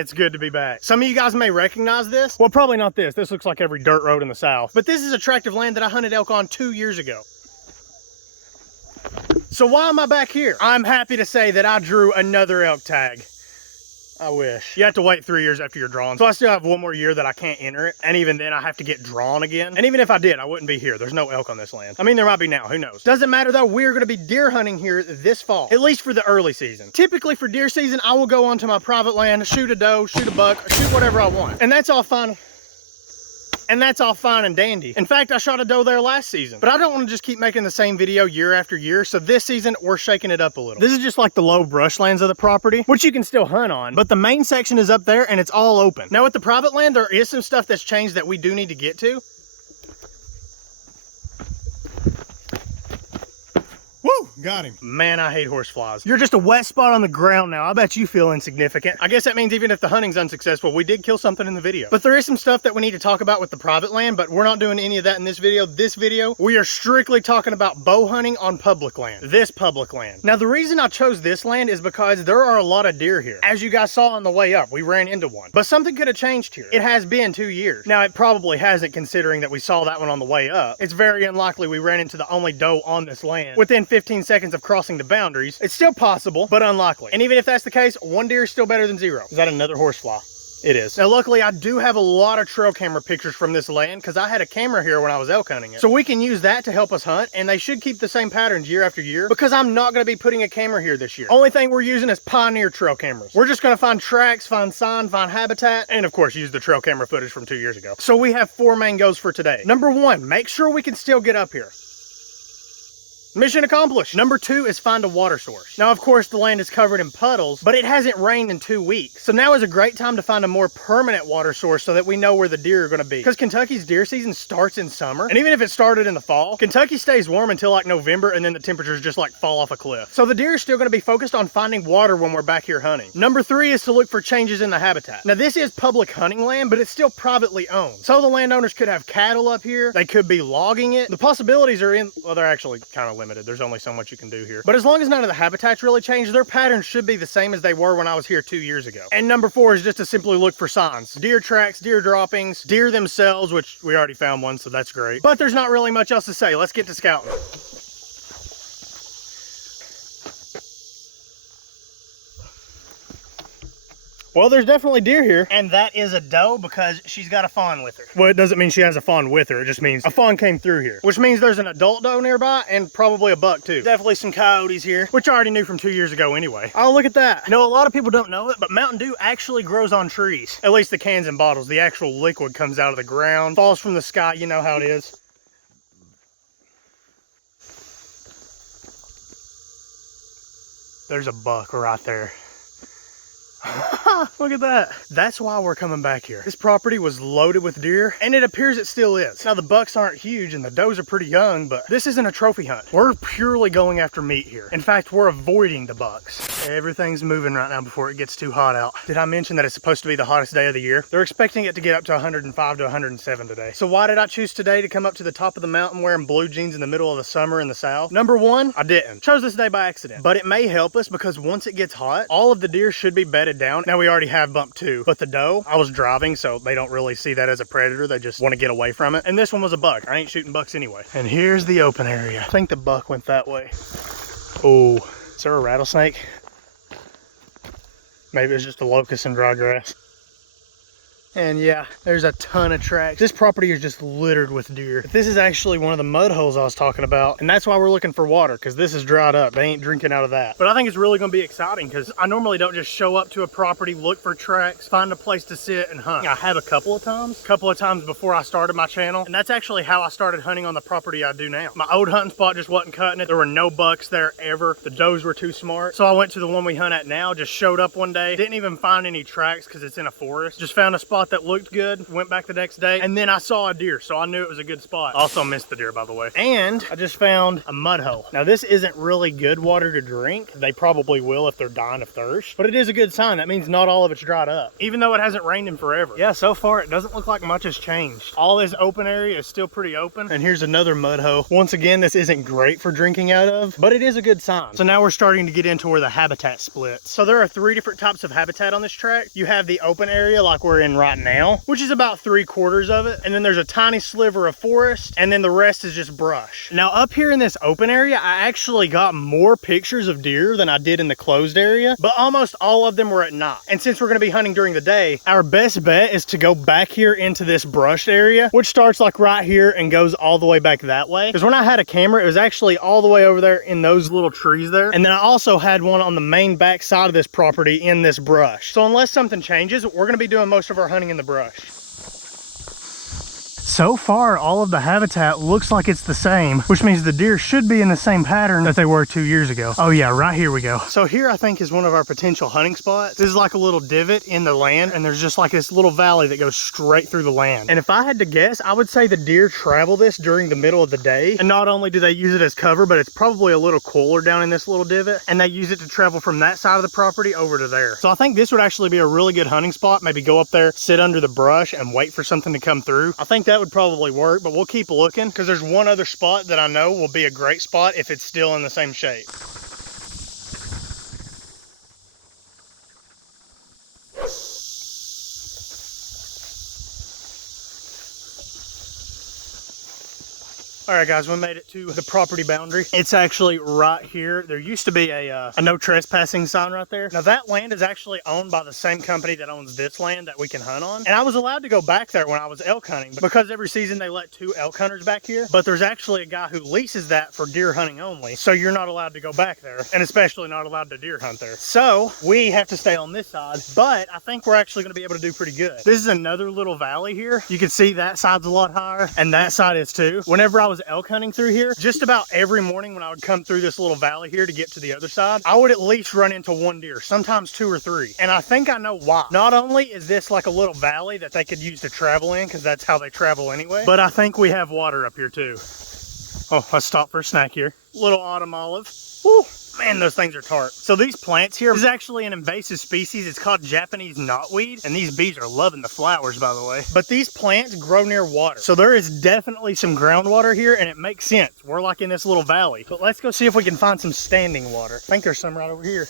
it's good to be back. Some of you guys may recognize this. Well, probably not this. This looks like every dirt road in the South. But this is a tract of land that I hunted elk on 2 years ago. So why am I back here? I'm happy to say that I drew another elk tag. I wish. You have to wait 3 years after you're drawn. So I still have 1 more year that I can't enter it. And even then I have to get drawn again. And even if I did, I wouldn't be here. There's no elk on this land. I mean, there might be now, who knows? Doesn't matter though, we're gonna be deer hunting here this fall, at least for the early season. Typically for deer season, I will go onto my private land, shoot a doe, shoot a buck, shoot whatever I want. And that's all fine. And that's all fine and dandy. In fact, I shot a doe there last season, but I don't want to just keep making the same video year after year. So this season, we're shaking it up a little. This is just like the low brushlands of the property, which you can still hunt on, but the main section is up there and it's all open. Now with the private land, there is some stuff that's changed that we do need to get to. Woo! Got him. Man, I hate horseflies. You're just a wet spot on the ground now. I bet you feel insignificant. I guess that means even if the hunting's unsuccessful, we did kill something in the video. But there is some stuff that we need to talk about with the private land, but we're not doing any of that in this video. This video, we are strictly talking about bow hunting on public land. This public land. Now, the reason I chose this land is because there are a lot of deer here. As you guys saw on the way up, we ran into one. But something could have changed here. It has been 2 years. Now, it probably hasn't, considering that we saw that one on the way up. It's very unlikely we ran into the only doe on this land within 15 seconds of crossing the boundaries. It's still possible, but unlikely. And even if that's the case, 1 deer is still better than 0. Is that another horsefly? It is. Now, luckily, I do have a lot of trail camera pictures from this land because I had a camera here when I was elk hunting it. So we can use that to help us hunt, and they should keep the same patterns year after year because I'm not going to be putting a camera here this year. Only thing we're using is Pioneer trail cameras. We're just going to find tracks, find sign, find habitat, and of course, use the trail camera footage from 2 years ago. So we have 4 main goals for today. Number 1, make sure we can still get up here. Mission accomplished. Number 2 is find a water source. Now, of course, the land is covered in puddles, but it hasn't rained in 2 weeks. So now is a great time to find a more permanent water source so that we know where the deer are going to be. Because Kentucky's deer season starts in summer. And even if it started in the fall, Kentucky stays warm until like November, and then the temperatures just like fall off a cliff. So the deer are still going to be focused on finding water when we're back here hunting. Number 3 is to look for changes in the habitat. Now, this is public hunting land, but it's still privately owned. So the landowners could have cattle up here. They could be logging it. The possibilities are well, they're actually kind of limited. There's only so much you can do here. But as long as none of the habitats really change, their patterns should be the same as they were when I was here 2 years ago. And number 4 is just to simply look for signs. Deer tracks, deer droppings, deer themselves, which we already found one, so that's great. But there's not really much else to say. Let's get to scouting. Well, there's definitely deer here. And that is a doe because she's got a fawn with her. Well, it doesn't mean she has a fawn with her. It just means a fawn came through here, which means there's an adult doe nearby and probably a buck too. Definitely some coyotes here, which I already knew from 2 years ago anyway. Oh, look at that. You know, a lot of people don't know it, but Mountain Dew actually grows on trees. At least the cans and bottles. The actual liquid comes out of the ground, falls from the sky. You know how it is. There's a buck right there. Look at that. That's why we're coming back here. This property was loaded with deer, and it appears it still is. Now, the bucks aren't huge and the does are pretty young, but this isn't a trophy hunt. We're purely going after meat here. In fact, we're avoiding the bucks. Everything's moving right now before it gets too hot out. Did I mention that it's supposed to be the hottest day of the year? They're expecting it to get up to 105 to 107 today. So why did I choose today to come up to the top of the mountain wearing blue jeans in the middle of the summer in the South? Number 1, I didn't. Chose this day by accident, but it may help us because once it gets hot, all of the deer should be bedded down. Now, we already have bump 2, but the doe, I was driving, so they don't really see that as a predator. They just want to get away from it. And this one was a buck. I ain't shooting bucks anyway. And here's the open area. I think the buck went that way. Oh, is there a rattlesnake? Maybe it's just a locust in dry grass. And yeah, there's a ton of tracks. This property is just littered with deer. This is actually one of the mud holes I was talking about, and that's why we're looking for water, because this is dried up. They ain't drinking out of that. But I think it's really going to be exciting because I normally don't just show up to a property, look for tracks, find a place to sit and hunt. I have a couple of times before I started my channel, and that's actually how I started hunting on the property I do now. My old hunting spot just wasn't cutting it. There were no bucks there ever. The does were too smart. So I went to the one we hunt at now, just showed up one day, didn't even find any tracks because it's in a forest. Just found a spot spot that looked good, went back the next day, and then I saw a deer, so I knew it was a good spot. Also missed the deer, by the way. And I just found a mud hole. Now this isn't really good water to drink. They probably will if they're dying of thirst, but it is a good sign. That means not all of it's dried up, even though it hasn't rained in forever. Yeah, so far it doesn't look like much has changed. All this open area is still pretty open. And here's another mud hole. Once again, this isn't great for drinking out of, but it is a good sign. So now we're starting to get into where the habitat splits. So there are 3 different types of habitat on this tract. You have the open area like we're in right now, which is about 3/4 of it. And then there's a tiny sliver of forest, and then the rest is just brush. Now up here in this open area, I actually got more pictures of deer than I did in the closed area, but almost all of them were at night. And since we're gonna be hunting during the day, our best bet is to go back here into this brushed area, which starts like right here and goes all the way back that way. Because when I had a camera, it was actually all the way over there in those little trees there. And then I also had one on the main back side of this property in this brush. So unless something changes, we're gonna be doing most of our hunting in the brush. So far, all of the habitat looks like it's the same, which means the deer should be in the same pattern that they were 2 years ago. Oh yeah, right here we go. So here I think is one of our potential hunting spots. This is like a little divot in the land, and there's just like this little valley that goes straight through the land. And if I had to guess, I would say the deer travel this during the middle of the day. And not only do they use it as cover, but it's probably a little cooler down in this little divot, and they use it to travel from that side of the property over to there. So I think this would actually be a really good hunting spot. Maybe go up there, sit under the brush, and wait for something to come through. I think that would probably work, but we'll keep looking because there's one other spot that I know will be a great spot if it's still in the same shape. All right, guys, we made it to the property boundary. It's actually right here. There used to be a no trespassing sign right there. Now that land is actually owned by the same company that owns this land that we can hunt on. And I was allowed to go back there when I was elk hunting because every season they let 2 elk hunters back here. But there's actually a guy who leases that for deer hunting only. So you're not allowed to go back there, and especially not allowed to deer hunt there. So we have to stay on this side, but I think we're actually gonna be able to do pretty good. This is another little valley here. You can see that side's a lot higher, and that side is too. Whenever I was elk hunting through here, just about every morning when I would come through this little valley here to get to the other side, I would at least run into 1 deer, sometimes 2 or 3. And I think I know why. Not only is this like a little valley that they could use to travel in, because that's how they travel anyway, but I think we have water up here too. Oh, let's stop for a snack here. Little autumn olive. Woo. Man, those things are tart. So these plants here, this is actually an invasive species. It's called Japanese knotweed, and these bees are loving the flowers, by the way. But these plants grow near water. So there is definitely some groundwater here, and it makes sense. We're like in this little valley. But let's go see if we can find some standing water. I think there's some right over here.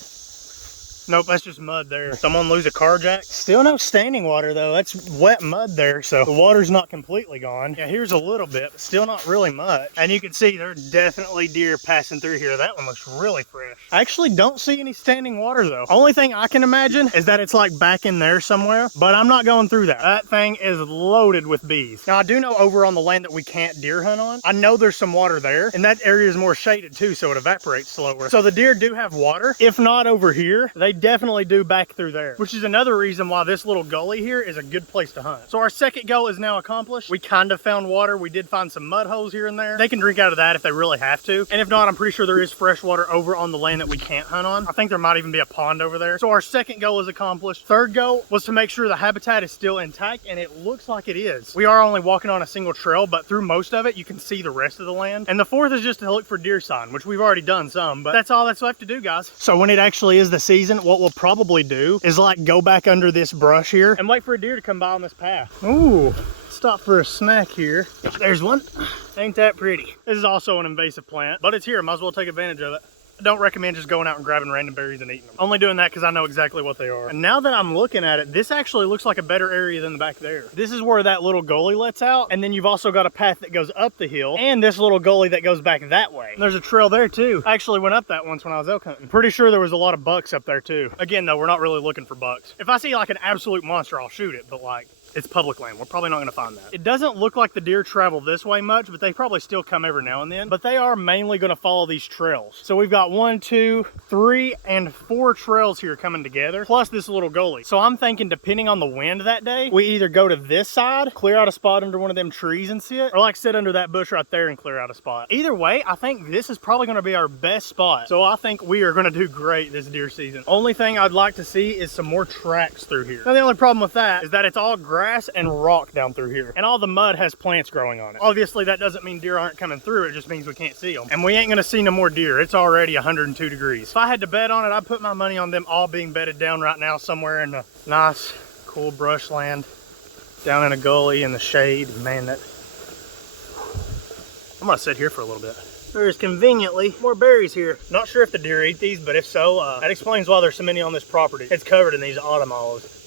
Nope, that's just mud there. Someone lose a car jack? Still no standing water though. That's wet mud there, so the water's not completely gone. Yeah, here's a little bit, but still not really much. And you can see there's definitely deer passing through here. That one looks really fresh. I actually don't see any standing water though. Only thing I can imagine is that it's like back in there somewhere, but I'm not going through that. That thing is loaded with bees. Now I do know over on the land that we can't deer hunt on, I know there's some water there, and that area is more shaded too, so it evaporates slower. So the deer do have water. If not over here, they definitely do back through there, which is another reason why this little gully here is a good place to hunt. So our second goal is now accomplished. We kind of found water. We did find some mud holes here and there. They can drink out of that if they really have to. And if not, I'm pretty sure there is fresh water over on the land that we can't hunt on. I think there might even be a pond over there. So our second goal is accomplished. Third goal was to make sure the habitat is still intact, and it looks like it is. We are only walking on a single trail, but through most of it, you can see the rest of the land. And the fourth is just to look for deer sign, which we've already done some, but that's all that's left to do, guys. So when it actually is the season, what we'll probably do is like go back under this brush here and wait for a deer to come by on this path. Ooh, stop for a snack here. There's one. Ain't that pretty? This is also an invasive plant, but it's here. Might as well take advantage of it. I don't recommend just going out and grabbing random berries and eating them. Only doing that because I know exactly what they are. And now that I'm looking at it, this actually looks like a better area than the back there. This is where that little gully lets out, and then you've also got a path that goes up the hill, and this little gully that goes back that way. And there's a trail there too. I actually went up that once when I was elk hunting. Pretty sure there was a lot of bucks up there too. Again though, we're not really looking for bucks. If I see like an absolute monster, I'll shoot it, but like, it's public land. We're probably not going to find that. It doesn't look like the deer travel this way much, but they probably still come every now and then. But they are mainly going to follow these trails. So we've got 1, 2, 3, and 4 trails here coming together, plus this little gully. So I'm thinking, depending on the wind that day, we either go to this side, clear out a spot under one of them trees and sit, or like sit under that bush right there and clear out a spot. Either way, I think this is probably going to be our best spot. So I think we are going to do great this deer season. Only thing I'd like to see is some more tracks through here. Now the only problem with that is that it's all grass grass and rock down through here. And all the mud has plants growing on it. Obviously that doesn't mean deer aren't coming through, it just means we can't see them. And we ain't gonna see no more deer. It's already 102 degrees. If I had to bet on it, I'd put my money on them all being bedded down right now somewhere in a nice, cool brushland, down in a gully in the shade. Man, that... I'm gonna sit here for a little bit. There's conveniently more berries here. Not sure if the deer eat these, but if so, that explains why there's so many on this property. It's covered in these autumn olives.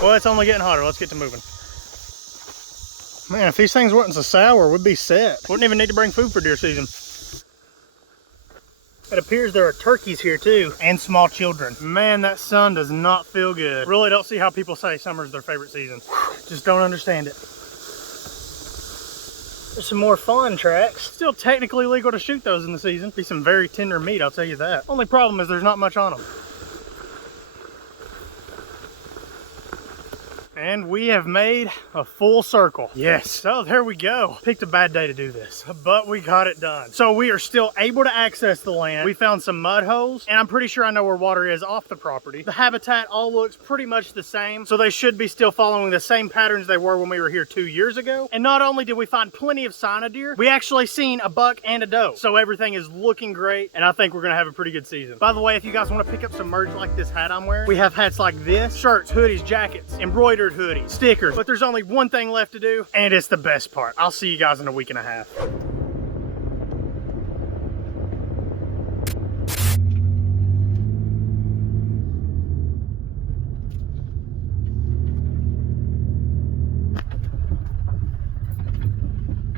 Well, it's only getting hotter. Let's get to moving. Man, if these things weren't so sour, we'd be set. Wouldn't even need to bring food for deer season. It appears there are turkeys here too, and small children. Man, that sun does not feel good. Really don't see how people say summer's their favorite season. Just don't understand it. There's some more fawn tracks. Still technically legal to shoot those in the season. Be some very tender meat, I'll tell you that. Only problem is there's not much on them. And we have made a full circle. Yes, so there we go. Picked a bad day to do this, but we got it done. So we are still able to access the land. We found some mud holes, and I'm pretty sure I know where water is off the property. The habitat all looks pretty much the same, so they should be still following the same patterns they were when we were here 2 years ago. And not only did we find plenty of sign deer, we actually seen a buck and a doe. So everything is looking great, and I think we're gonna have a pretty good season. By the way, if you guys wanna pick up some merch like this hat I'm wearing, we have hats like this, shirts, hoodies, jackets, embroidered hoodies, stickers, but there's only one thing left to do, and it's the best part. I'll see you guys in a week and a half.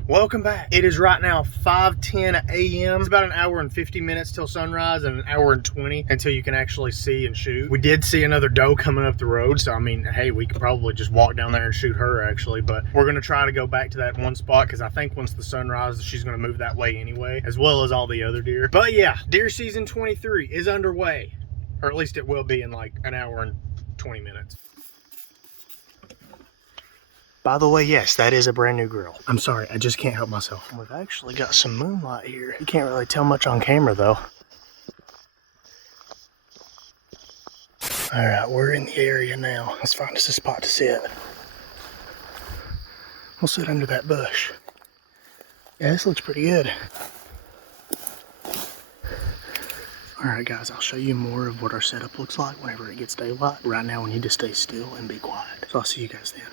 Welcome back. It is right now 5:10 a.m. It's about an hour and 50 minutes till sunrise and an hour and 20 until you can actually see and shoot. We did see another doe coming up the road, so I mean, hey, we could probably just walk down there and shoot her actually, but we're gonna try to go back to that one spot because I think once the sun rises, she's gonna move that way anyway, as well as all the other deer. But yeah, deer season 23 is underway, or at least it will be in like an hour and 20 minutes. By the way, yes, that is a brand new grill. I'm sorry, I just can't help myself. We've actually got some moonlight here. You can't really tell much on camera though. All right, we're in the area now. Let's find us a spot to sit. We'll sit under that bush. Yeah, this looks pretty good. All right, guys, I'll show you more of what our setup looks like whenever it gets daylight. Right now, we need to stay still and be quiet. So I'll see you guys then.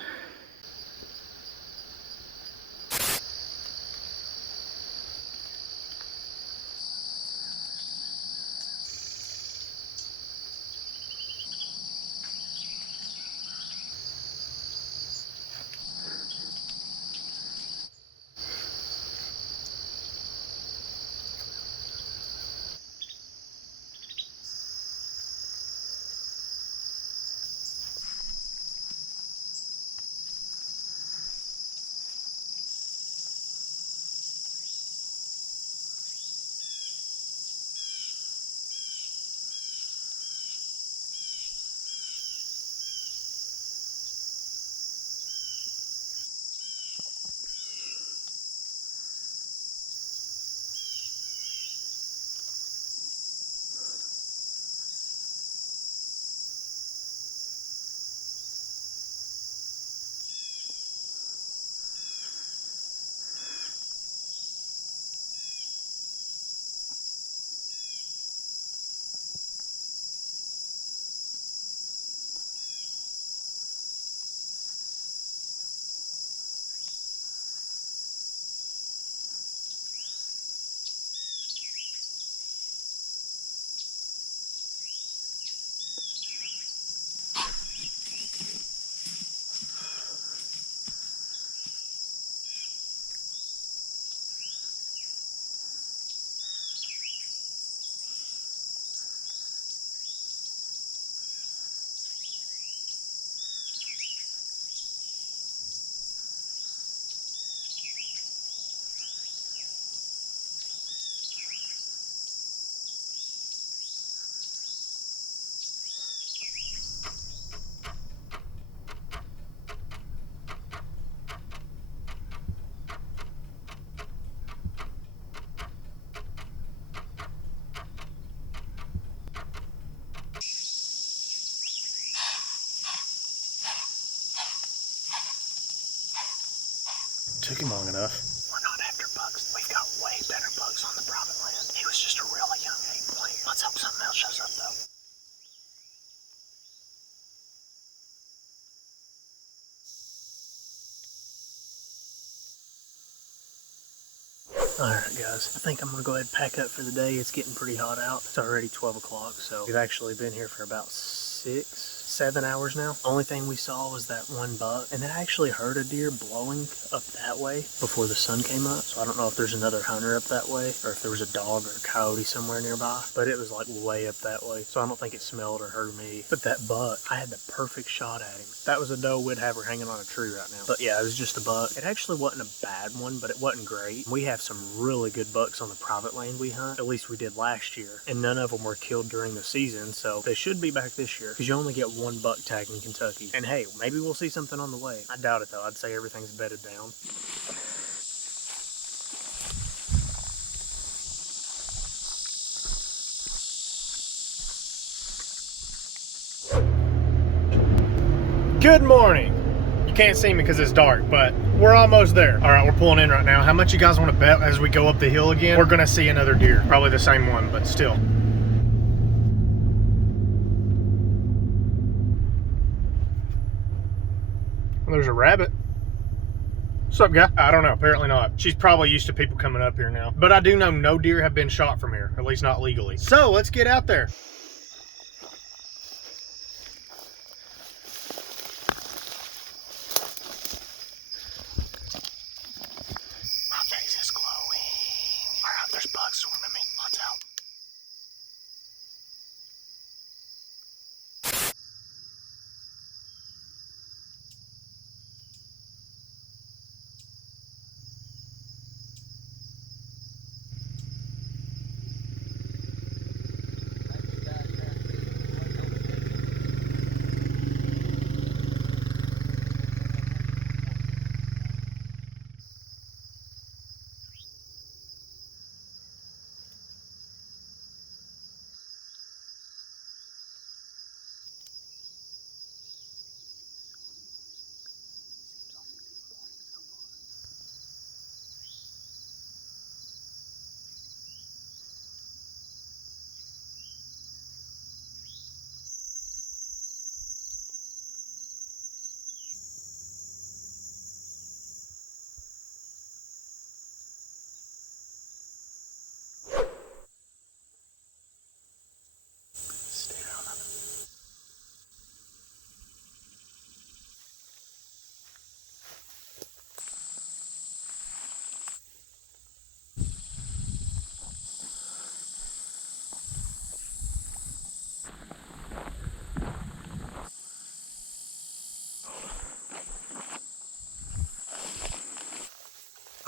took him long enough. We're not after bucks. We've got way better bucks on the private land. He was just a really young 8-player. Let's hope something else shows up though. Alright guys, I think I'm gonna go ahead and pack up for the day. It's getting pretty hot out. It's already 12 o'clock, so we've actually been here for about 6-7 hours now. Only thing we saw was that one buck, and then I actually heard a deer blowing up that way before the sun came up. So I don't know if there's another hunter up that way, or if there was a dog or a coyote somewhere nearby, but it was like way up that way. So I don't think it smelled or heard me. But that buck, I had the perfect shot at him. That was a doe, we'd have her hanging on a tree right now. But yeah, it was just a buck. It actually wasn't a bad one, but it wasn't great. We have some really good bucks on the private land we hunt. At least we did last year. And none of them were killed during the season, so they should be back this year. Because you only get one buck tag in Kentucky. And hey, maybe we'll see something on the way. I doubt it though. I'd say everything's bedded down. Good morning. You can't see me because it's dark, but we're almost there. All right, we're pulling in right now. How much you guys want to bet as we go up the hill again? We're going to see another deer. Probably the same one, but still. There's a rabbit. What's up, guy? I don't know. Apparently not. She's probably used to people coming up here now. But I do know no deer have been shot from here, at least not legally. So let's get out there. My face is glowing. All right, there's bugs swarming me. Let's out.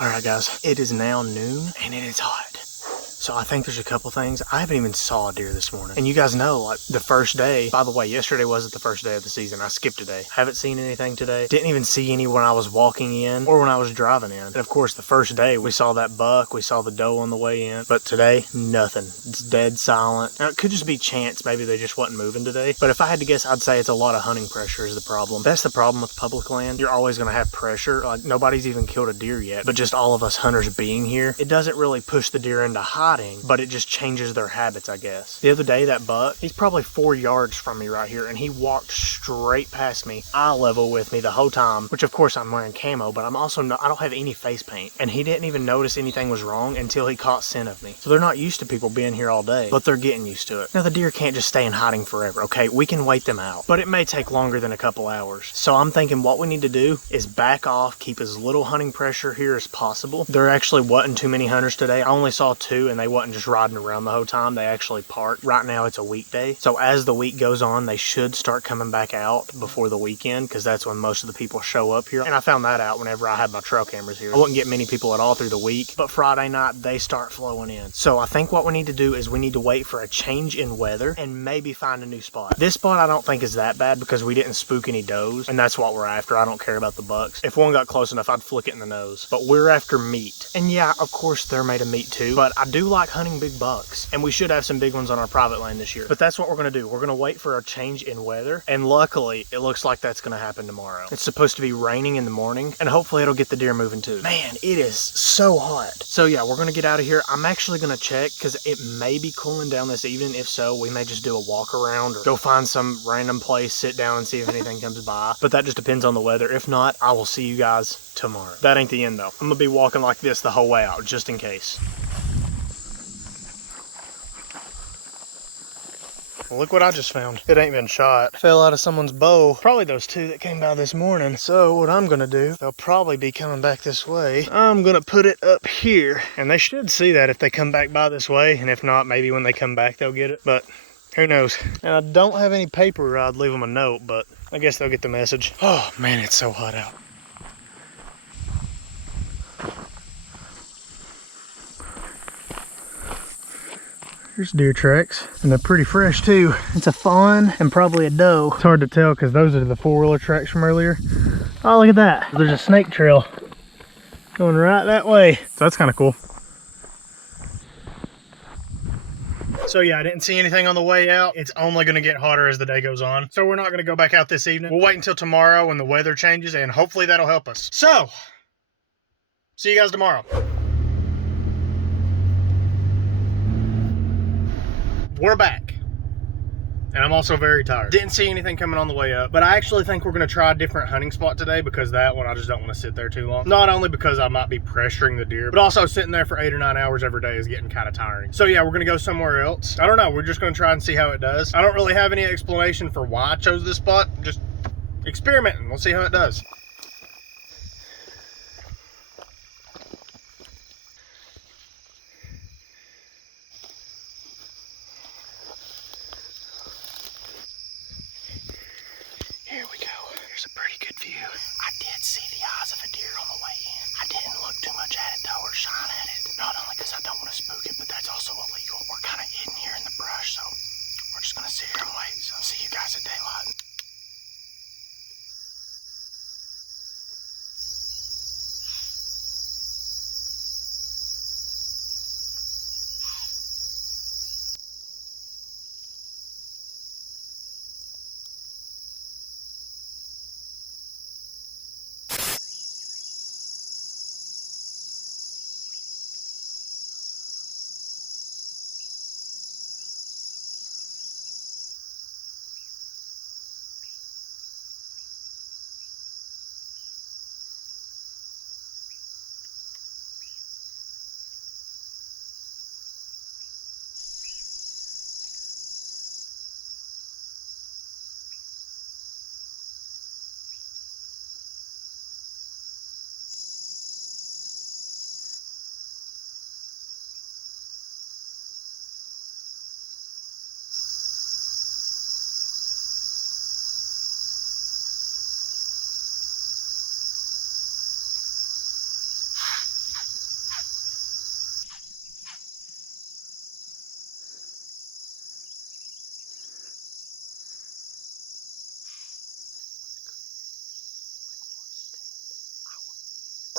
All right, guys, it is now noon and it is hot. So I think there's a couple things. I haven't even saw a deer this morning. And you guys know, like the first day, by the way, yesterday wasn't the first day of the season. I skipped a day. Haven't seen anything today. Didn't even see any when I was walking in or when I was driving in. And of course, the first day we saw that buck, we saw the doe on the way in, but today, nothing. It's dead silent. Now it could just be chance. Maybe they just wasn't moving today. But if I had to guess, I'd say it's a lot of hunting pressure is the problem. That's the problem with public land. You're always gonna have pressure. Like nobody's even killed a deer yet, but just all of us hunters being here, it doesn't really push the deer into hiding, but it just changes their habits, I guess. The other day, that buck, he's probably 4 yards from me right here, and he walked straight past me, eye level with me the whole time, which of course I'm wearing camo, but I'm also not, I don't have any face paint, and he didn't even notice anything was wrong until he caught scent of me. So they're not used to people being here all day, but they're getting used to it. Now the deer can't just stay in hiding forever, okay? We can wait them out, but it may take longer than a couple hours. So I'm thinking what we need to do is back off, keep as little hunting pressure here as possible. There actually wasn't too many hunters today. I only saw 2, and they wasn't just riding around the whole time. They actually parked. Right now it's a weekday, so as the week goes on, they should start coming back out before the weekend, because that's when most of the people show up here. And I found that out whenever I had my trail cameras here. I wouldn't get many people at all through the week, but Friday night they start flowing in. So I think what we need to do is we need to wait for a change in weather and maybe find a new spot. This spot I don't think is that bad because we didn't spook any does, and that's what we're after. I don't care about the bucks. If one got close enough, I'd flick it in the nose, but we're after meat. And yeah, of course they're made of meat too, but I do like hunting big bucks, and we should have some big ones on our private land this year. But that's what we're gonna do. We're gonna wait for a change in weather, and luckily it looks like that's gonna happen tomorrow. It's supposed to be raining in the morning, and hopefully it'll get the deer moving too. Man, it is so hot. So yeah, we're gonna get out of here. I'm actually gonna check because it may be cooling down this evening. If so, we may just do a walk around or go find some random place, sit down and see if anything comes by. But that just depends on the weather. If not, I will see you guys tomorrow. That ain't the end though. I'm gonna be walking like this the whole way out, just in case. Well, look what I just found. It ain't been shot. Fell out of someone's bow. Probably those two that came by this morning. So what I'm gonna do, they'll probably be coming back this way. I'm gonna put it up here, and they should see that if they come back by this way. And if not, maybe when they come back, they'll get it. But who knows? And I don't have any paper where I'd leave them a note, but I guess they'll get the message. Oh man, it's so hot out. Here's deer tracks, and they're pretty fresh too. It's a fawn and probably a doe. It's hard to tell because those are the four-wheeler tracks from earlier. Oh, look at that. There's a snake trail going right that way. So that's kind of cool. So yeah, I didn't see anything on the way out. It's only gonna get hotter as the day goes on. So we're not gonna go back out this evening. We'll wait until tomorrow when the weather changes, and hopefully that'll help us. So, see you guys tomorrow. We're back, and I'm also very tired. Didn't see anything coming on the way up, but I actually think we're gonna try a different hunting spot today because that one I just don't want to sit there too long. Not only because I might be pressuring the deer, but also sitting there for 8 or 9 hours every day is getting kind of tiring. So yeah, we're gonna go somewhere else. I don't know, we're just gonna try and see how it does. I don't really have any explanation for why I chose this spot, just experimenting. We'll see how it does. Here we go. Here's a pretty good view. I did see the eyes of a deer on the way in. I didn't look too much at it though, or shine at it. Not only because I don't want to spook it, but that's also illegal. We're kind of hidden here in the brush, so we're just gonna sit here and wait. So I'll see you guys at daylight.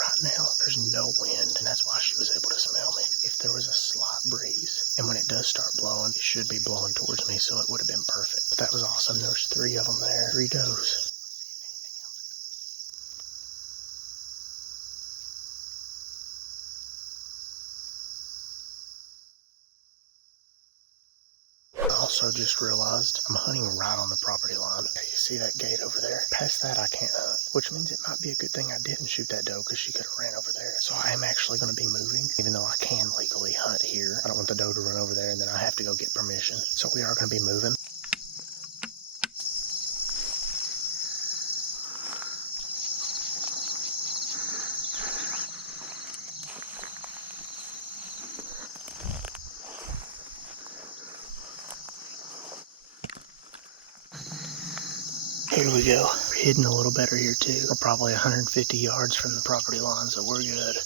Right now, there's no wind, and that's why she was able to smell me. If there was a slight breeze, and when it does start blowing, it should be blowing towards me, so it would have been perfect. But that was awesome. There's 3 of them there, 3 does. I also just realized I'm hunting right on the property line. You see that gate over there? Past that I can't hunt, which means it might be a good thing I didn't shoot that doe because she could have ran over there. So I am actually going to be moving, even though I can legally hunt here. I don't want the doe to run over there and then I have to go get permission. So we are going to be moving. Here we go. We're hidden a little better here too. We're probably 150 yards from the property line, so we're good. There's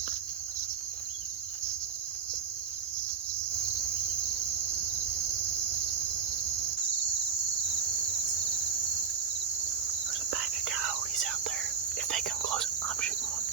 a pack of coyotes out there. If they come close, I'm shooting one.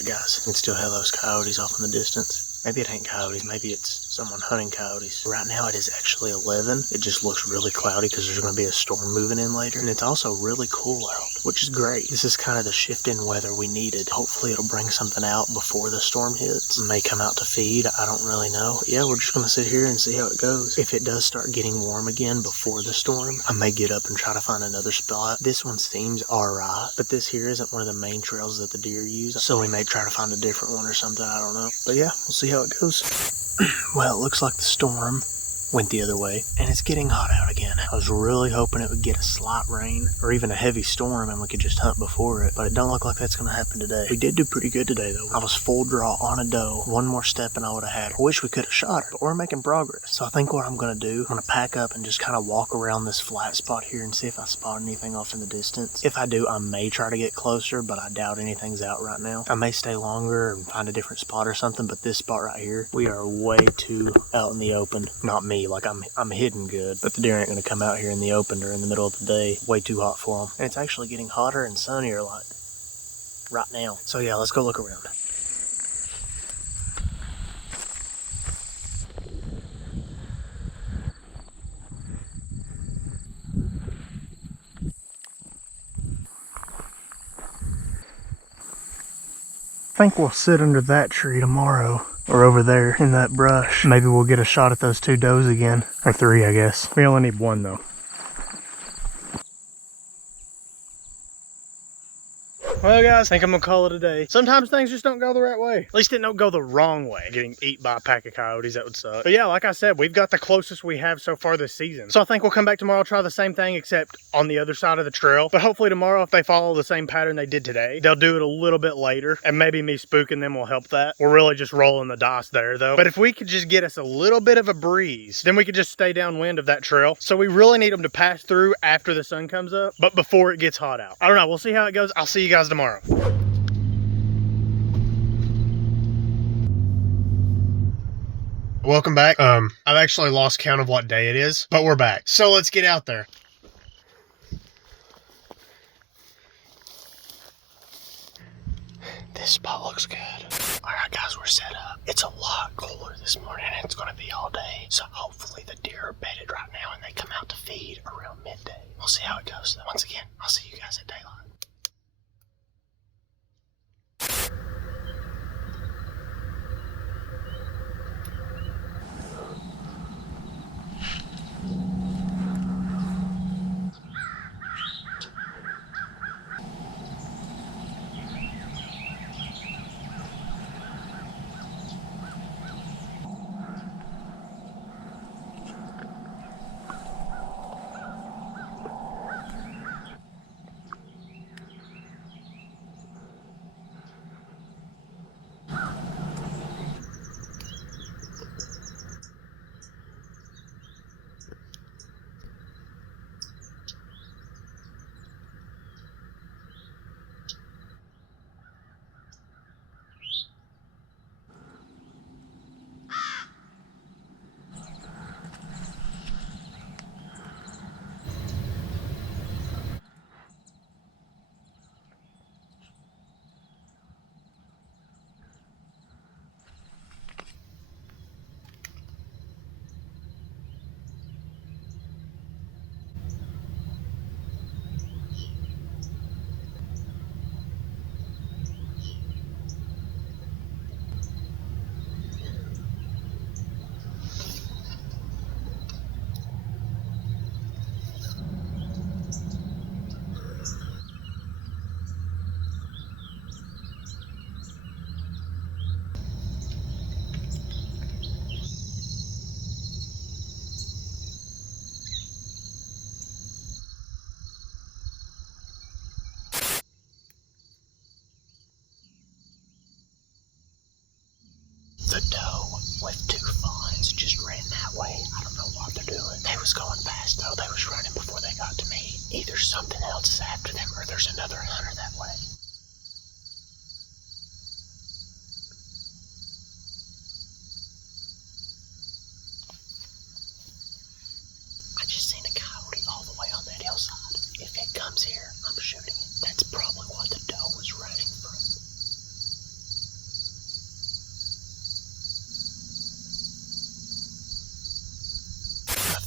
Alright guys, you can still have those coyotes off in the distance. Maybe it ain't coyotes, maybe it's someone hunting coyotes. Right now it is actually 11. It just looks really cloudy because there's going to be a storm moving in later. And it's also really cool out, which is great. This is kind of the shift in weather we needed. Hopefully it'll bring something out before the storm hits. It may come out to feed, I don't really know. But yeah, we're just going to sit here and see how it goes. If it does start getting warm again before the storm, I may get up and try to find another spot. This one seems alright, but this here isn't one of the main trails that the deer use. So we may try to find a different one or something, I don't know. But yeah, we'll see how it goes. Well, it looks like the storm went the other way, and it's getting hot out again. I was really hoping it would get a slight rain or even a heavy storm and we could just hunt before it, but it don't look like that's going to happen today. We did do pretty good today though. I was full draw on a doe. One more step and I would have had her. I wish we could have shot her, but we're making progress. So I think what I'm going to do, I'm going to pack up and just kind of walk around this flat spot here and see if I spot anything off in the distance. If I do, I may try to get closer, but I doubt anything's out right now. I may stay longer and find a different spot or something, but this spot right here, we are way too out in the open. Not me, like I'm hidden good, but the deer ain't gonna come out here in the open or in the middle of the day. Way too hot for them. And it's actually getting hotter and sunnier like right now. So yeah, let's go look around. I think we'll sit under that tree tomorrow, or over there in that brush. Maybe we'll get a shot at those two does again, or three I guess. We only need one though. Well guys, I think I'm gonna call it a day. Sometimes things just don't go the right way. At least it don't go the wrong way. Getting eaten by a pack of coyotes, that would suck. But yeah, like I said, we've got the closest we have so far this season. So I think we'll come back tomorrow, try the same thing, except on the other side of the trail. But hopefully tomorrow, if they follow the same pattern they did today, they'll do it a little bit later. And maybe me spooking them will help that. We're really just rolling the dice there though. But if we could just get us a little bit of a breeze, then we could just stay downwind of that trail. So we really need them to pass through after the sun comes up, but before it gets hot out. I don't know, we'll see how it goes. I'll see you guys tomorrow. Welcome back. I've actually lost count of what day it is, but we're back. So let's get out there. This spot looks good. All right, guys, we're set up. It's a lot cooler this morning, and it's going to be all day. So hopefully the deer are bedded right now, and they come out to feed around midday. We'll see how it goes, though. Once again, I'll see you guys at daylight. The doe with two fawns just ran that way. I don't know what they're doing. They was going fast though. They was running before they got to me. Either something else is after them or there's another hunter that way. I just seen a coyote all the way on that hillside. If it comes here, I'm shooting it. That's probably what the doe was running from.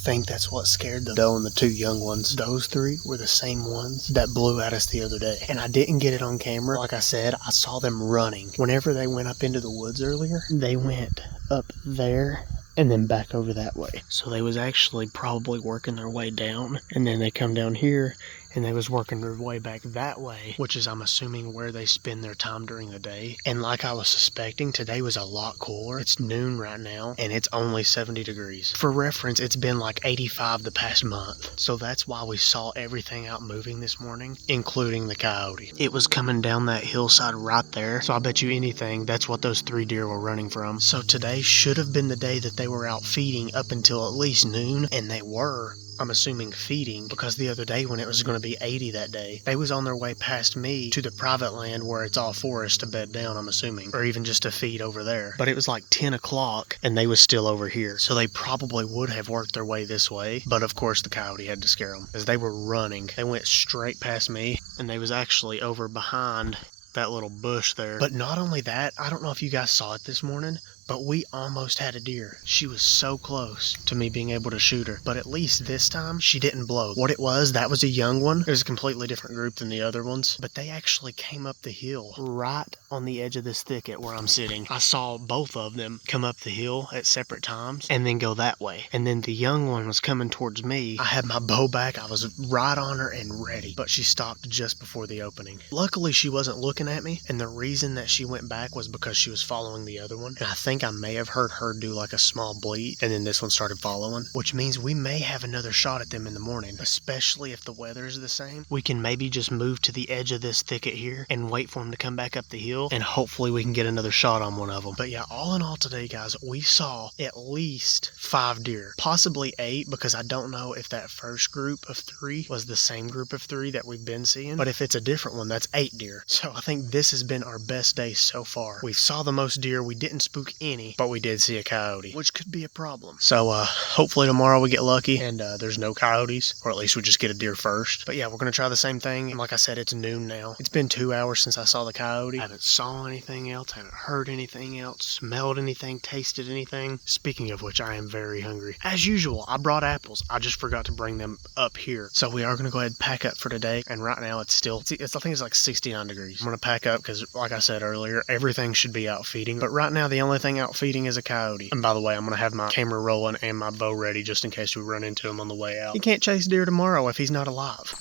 think that's what scared the doe and the 2 young ones. Those 3 were the same ones that blew at us the other day. And I didn't get it on camera. Like I said, I saw them running. Whenever they went up into the woods earlier, they went up there and then back over that way. So they was actually probably working their way down, and then they come down here and they was working their way back that way, which is, I'm assuming, where they spend their time during the day. And like I was suspecting, today was a lot cooler. It's noon right now and it's only 70 degrees. For reference, it's been like 85 the past month. So that's why we saw everything out moving this morning, including the coyote. It was coming down that hillside right there. So I bet you anything that's what those 3 deer were running from. So today should have been the day that they were out feeding up until at least noon, and they were, I'm assuming, feeding, because the other day when it was going to be 80 that day, they was on their way past me to the private land where it's all forest to bed down, I'm assuming, or even just to feed over there. But it was like 10 o'clock and they was still over here, so they probably would have worked their way this way, but of course the coyote had to scare them as they were running. They went straight past me and they was actually over behind that little bush there. But not only that, I don't know if you guys saw it this morning, but we almost had a deer. She was so close to me being able to shoot her, but at least this time she didn't blow. What it was, that was a young one. It was a completely different group than the other ones, but they actually came up the hill right on the edge of this thicket where I'm sitting. I saw both of them come up the hill at separate times and then go that way. And then the young one was coming towards me. I had my bow back. I was right on her and ready, but she stopped just before the opening. Luckily, she wasn't looking at me, and the reason that she went back was because she was following the other one. And I think I may have heard her do like a small bleat, and then this one started following, which means we may have another shot at them in the morning, especially if the weather is the same. We can maybe just move to the edge of this thicket here and wait for them to come back up the hill, and hopefully we can get another shot on one of them. But yeah, all in all today, guys, we saw at least 5 deer, possibly 8, because I don't know if that first group of 3 was the same group of 3 that we've been seeing, but if it's a different one, that's 8 deer. So I think this has been our best day so far. We saw the most deer, we didn't spook any, but we did see a coyote, which could be a problem. So hopefully tomorrow we get lucky and there's no coyotes, or at least we just get a deer first. But yeah, we're gonna try the same thing. And like I said, it's noon now. It's been 2 hours since I saw the coyote. I haven't saw anything else, haven't heard anything else, smelled anything, tasted anything. Speaking of which, I am very hungry. As usual, I brought apples. I just forgot to bring them up here. So we are gonna go ahead and pack up for today. And right now it's still, I think it's like 69 degrees. I'm gonna pack up because, like I said earlier, everything should be out feeding. But right now the only thing out feeding is a coyote. And by the way, I'm gonna have my camera rolling and my bow ready just in case we run into him on the way out. He can't chase deer tomorrow if he's not alive.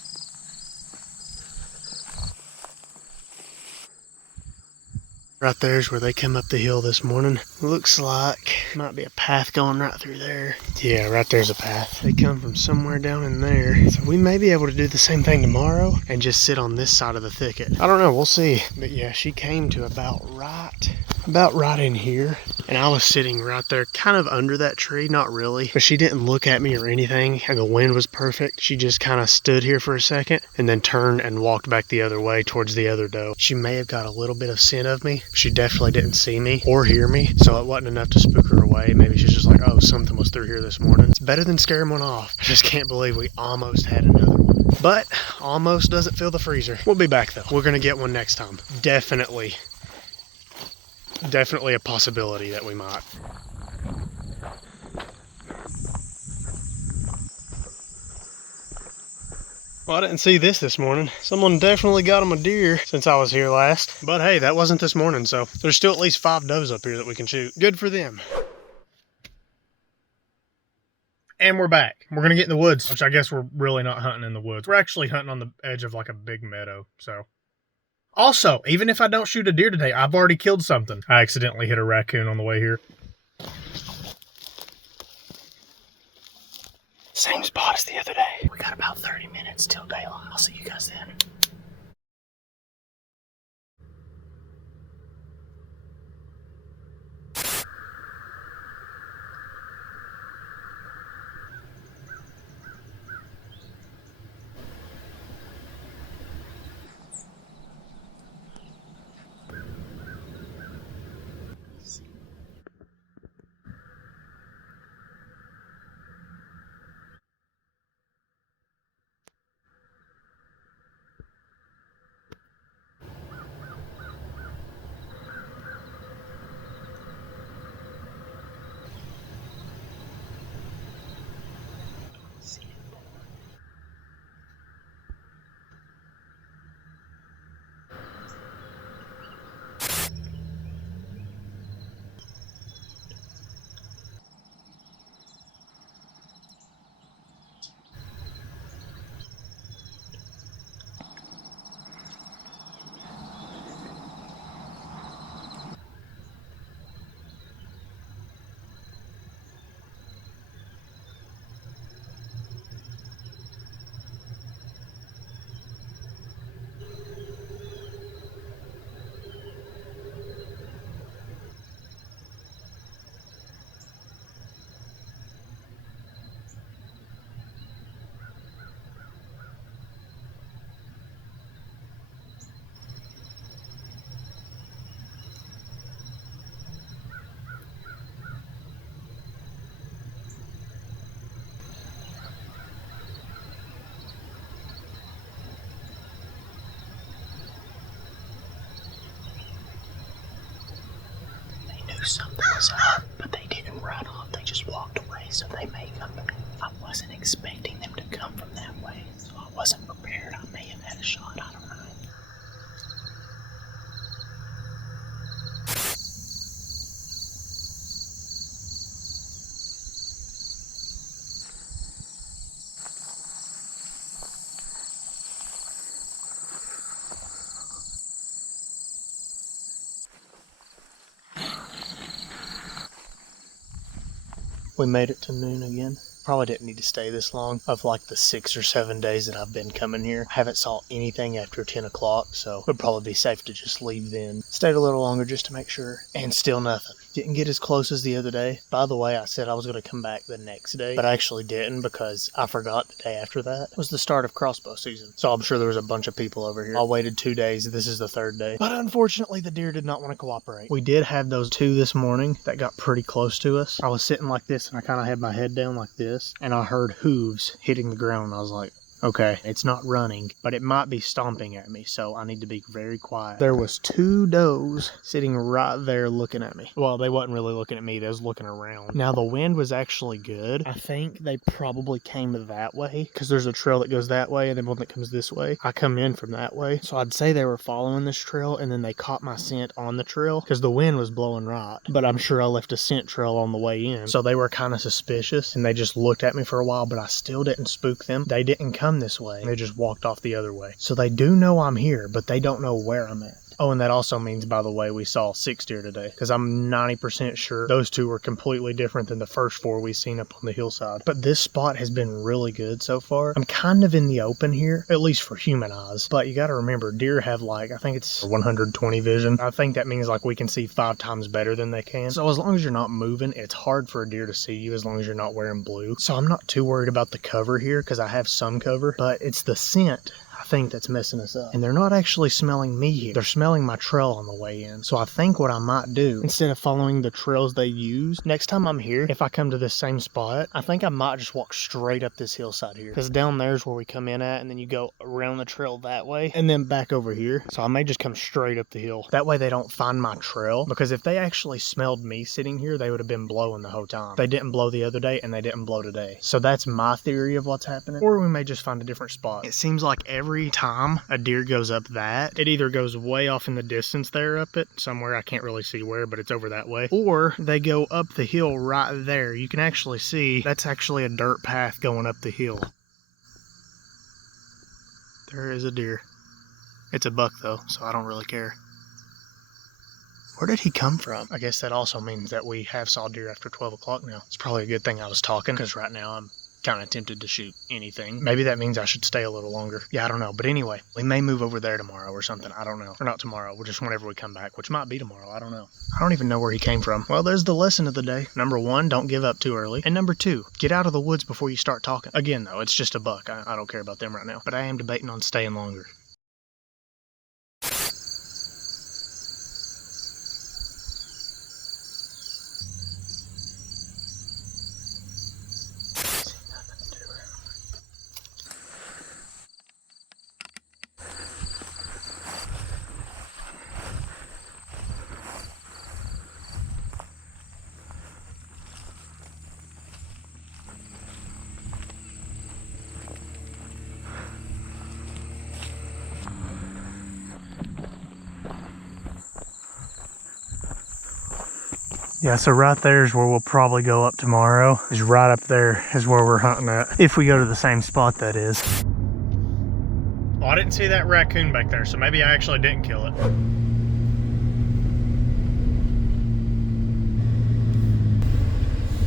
Right there's where they come up the hill this morning. Looks like might be a path going right through there. Yeah, right there's a path. They come from somewhere down in there. So we may be able to do the same thing tomorrow and just sit on this side of the thicket. I don't know, we'll see. But yeah, she came to about right in here. And I was sitting right there, kind of under that tree, not really. But she didn't look at me or anything, and the wind was perfect. She just kind of stood here for a second and then turned and walked back the other way towards the other doe. She may have got a little bit of scent of me. She definitely didn't see me or hear me, so it wasn't enough to spook her away. Maybe she's just like, oh, something was through here this morning. It's better than scaring one off. I just can't believe we almost had another one. But almost doesn't fill the freezer. We'll be back though. We're gonna get one next time. Definitely a possibility that we might. Well, I didn't see this morning. Someone definitely got him a deer since I was here last. But hey, that wasn't this morning, so there's still at least 5 does up here that we can shoot. Good for them. And we're back. We're gonna get in the woods, which I guess we're really not hunting in the woods. We're actually hunting on the edge of like a big meadow, so. Also, even if I don't shoot a deer today, I've already killed something. I accidentally hit a raccoon on the way here. Same spot as the other day. We got about 30 minutes till daylight. I'll see you guys then. knew something was up, but they didn't run off. They just walked away, so they may come back. I wasn't expecting them to come from that way, so I wasn't prepared. I may have had a shot, I don't know. We made it to noon again. Probably didn't need to stay this long. Of like the 6 or 7 days that I've been coming here, I haven't saw anything after 10 o'clock, so it would probably be safe to just leave then. Stayed a little longer just to make sure, and still nothing. Didn't get as close as the other day. By the way, I said I was going to come back the next day, but I actually didn't because I forgot the day after that was the start of crossbow season. So I'm sure there was a bunch of people over here. I waited 2 days. This is the 3rd day. But unfortunately, the deer did not want to cooperate. We did have those 2 this morning that got pretty close to us. I was sitting like this and I kind of had my head down like this, and I heard hooves hitting the ground, and I was like, okay, it's not running, but it might be stomping at me, so I need to be very quiet. There was 2 does sitting right there looking at me. Well, they wasn't really looking at me, they was looking around. Now, the wind was actually good. I think they probably came that way, because there's a trail that goes that way, and then one that comes this way. I come in from that way, so I'd say they were following this trail, and then they caught my scent on the trail, because the wind was blowing right. But I'm sure I left a scent trail on the way in, so they were kind of suspicious, and they just looked at me for a while, but I still didn't spook them. They didn't come this way. They just walked off the other way. So they do know I'm here, but they don't know where I'm at. Oh, and that also means, by the way, we saw 6 deer today, because I'm 90% sure those 2 were completely different than the first 4 we seen up on the hillside. But this spot has been really good so far. I'm kind of in the open here, at least for human eyes. But you got to remember, deer have like, I think it's 120 vision. I think that means like we can see 5 times better than they can. So as long as you're not moving, it's hard for a deer to see you as long as you're not wearing blue. So I'm not too worried about the cover here, because I have some cover, but it's the scent, I think, that's messing us up. And they're not actually smelling me here. They're smelling my trail on the way in. So I think what I might do, instead of following the trails they use, next time I'm here, if I come to this same spot, I think I might just walk straight up this hillside here. Because down there's where we come in at, and then you go around the trail that way, and then back over here. So I may just come straight up the hill. That way they don't find my trail. Because if they actually smelled me sitting here, they would have been blowing the whole time. They didn't blow the other day, and they didn't blow today. So that's my theory of what's happening. Or we may just find a different spot. It seems like every time a deer goes up that, it either goes way off in the distance there up it, somewhere I can't really see where, but it's over that way, or they go up the hill right there. You can actually see that's actually a dirt path going up the hill. There is a deer. It's a buck though, so I don't really care. Where did he come from? I guess that also means that we have saw deer after 12 o'clock now. It's probably a good thing I was talking, because right now I'm kind of tempted to shoot anything. Maybe that means I should stay a little longer. Yeah, I don't know. But anyway, we may move over there tomorrow or something. I don't know. Or not tomorrow. We're just whenever we come back, which might be tomorrow. I don't know. I don't even know where he came from. Well, there's the lesson of the day. Number 1, don't give up too early. And number 2, get out of the woods before you start talking. Again, though, it's just a buck. I don't care about them right now. But I am debating on staying longer. Yeah, so right there is where we'll probably go up tomorrow. Is right up there is where we're hunting at. If we go to the same spot, that is. Oh, I didn't see that raccoon back there, so maybe I actually didn't kill it.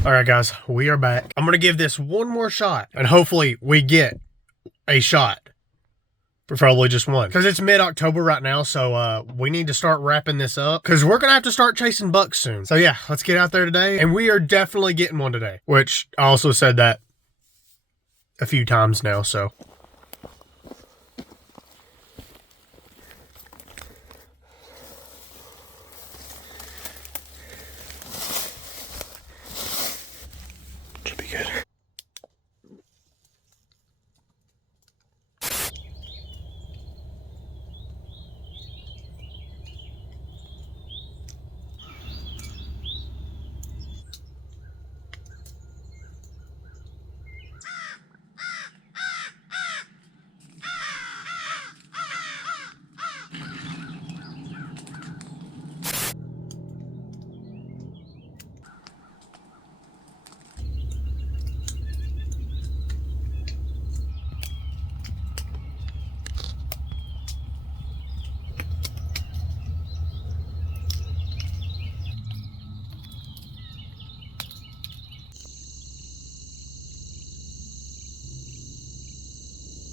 All right, guys, we are back. I'm gonna give this one more shot, and hopefully we get a shot. Preferably just one, because it's mid-October right now, so we need to start wrapping this up, because we're gonna have to start chasing bucks soon. So yeah, let's get out there today, and we are definitely getting one today, which I also said that a few times now, so. Should be good.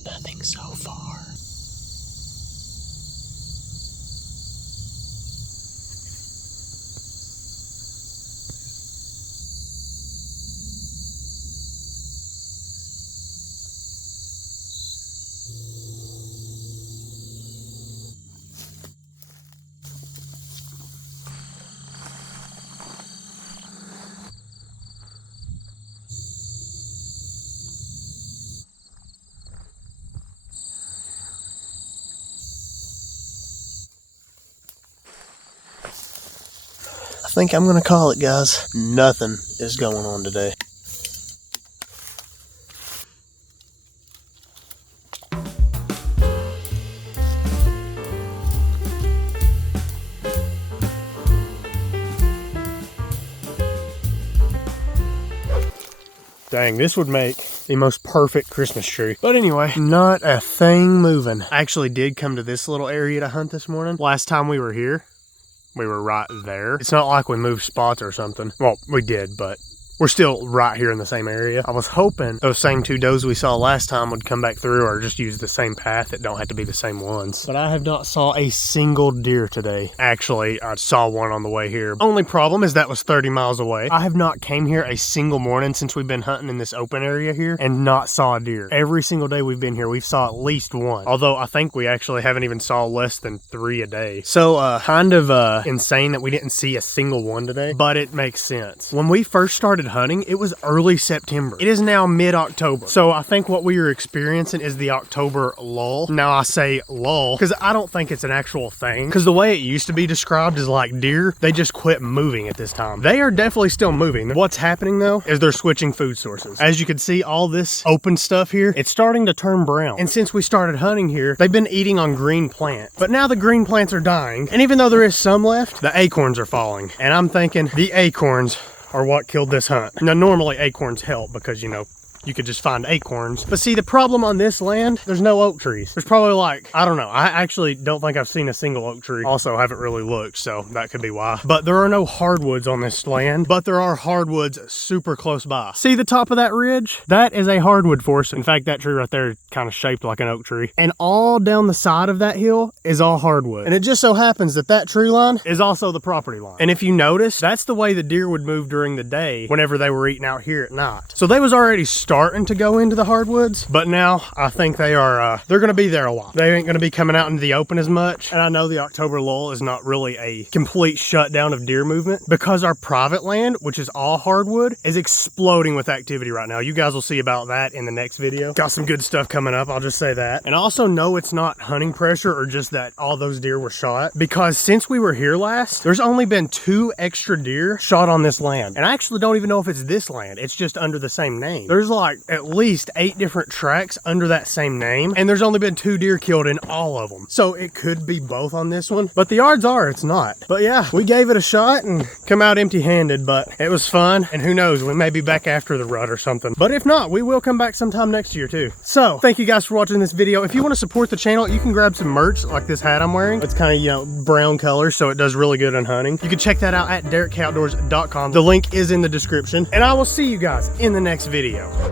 Nothing so far. I think I'm gonna call it, guys. Nothing is going on today. Dang, this would make the most perfect Christmas tree. But anyway, not a thing moving. I actually did come to this little area to hunt this morning. Last time we were here, we were right there. It's not like we moved spots or something. Well, we did, but we're still right here in the same area. I was hoping those same two does we saw last time would come back through or just use the same path. It don't have to be the same ones. But I have not saw a single deer today. Actually, I saw one on the way here. Only problem is that was 30 miles away. I have not came here a single morning since we've been hunting in this open area here and not saw a deer. Every single day we've been here, we've saw at least one. Although I think we actually haven't even saw less than 3 a day. So kind of insane that we didn't see a single one today, but it makes sense. When we first started hunting, it was early September. It is now mid-October. So I think what we are experiencing is the October lull. Now I say lull because I don't think it's an actual thing, because the way it used to be described is like deer, they just quit moving at this time. They are definitely still moving. What's happening though is they're switching food sources. As you can see, all this open stuff here, it's starting to turn brown. And since we started hunting here, they've been eating on green plants. But now the green plants are dying. And even though there is some left, the acorns are falling. And I'm thinking the acorns are what killed this hunt. Now, normally acorns help because, you know, you could just find acorns. But see, the problem on this land, there's no oak trees. There's probably like, I don't know. I actually don't think I've seen a single oak tree. Also, haven't really looked, so that could be why. But there are no hardwoods on this land, but there are hardwoods super close by. See the top of that ridge? That is a hardwood forest. In fact, that tree right there is kind of shaped like an oak tree. And all down the side of that hill is all hardwood. And it just so happens that that tree line is also the property line. And if you notice, that's the way the deer would move during the day whenever they were eating out here at night. So they was already starting to go into the hardwoods, but now I think they are they're gonna be there a lot. They ain't gonna be coming out into the open as much. And I know the October lull is not really a complete shutdown of deer movement because our private land, which is all hardwood, is exploding with activity right now. You guys will see about that in the next video. Got some good stuff coming up, I'll just say that. And I also know it's not hunting pressure or just that all those deer were shot, because since we were here last, there's only been 2 extra deer shot on this land. And I actually don't even know if it's this land, it's just under the same name. There's like at least 8 different tracks under that same name, and there's only been 2 deer killed in all of them. So it could be both on this one, but the odds are it's not. But yeah, we gave it a shot and come out empty-handed, but it was fun, and who knows, we may be back after the rut or something. But if not, we will come back sometime next year too. So thank you guys for watching this video. If you want to support the channel, you can grab some merch like this hat I'm wearing. It's kind of, you know, brown color, so it does really good on hunting. You can check that out at DerekOutdoors.com. The link is in the description, and I will see you guys in the next video.